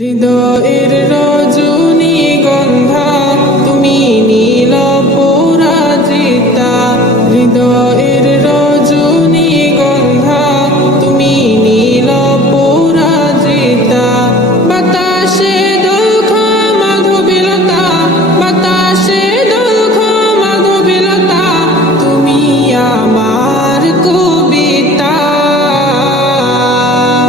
হৃদয়ের রজনীগন্ধা তুমি নীল পরাজিতা, হৃদয়ের রজনীগন্ধা তুমি নীল পরাজিতা। বাতাসে দোলখা মাধবীলতা, বাতাসে দোলখা মাধবীলতা, তুমি আমার কবিতা।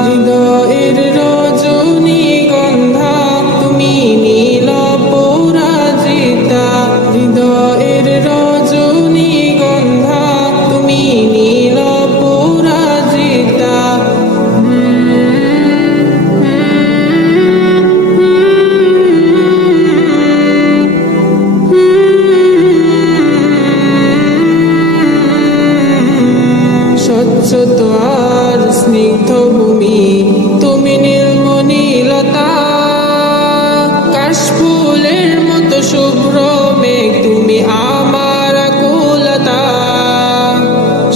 হৃদয়ের রজনীগন্ধা তুমি নীল পরাজিতা, হৃদয়ের রজনীগন্ধা তুমি নীল পরাজিতা। স্বচ্ছ আর স্নিগ্ধ ভূমি তুমি নীলমণিলতা, কাশফুলের মতো শুভ্র মেঘ তুমি আমার আকুলতা।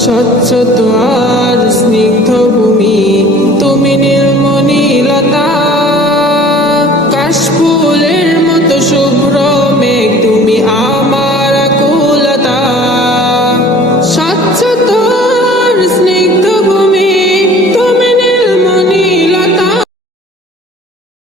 স্বচ্ছ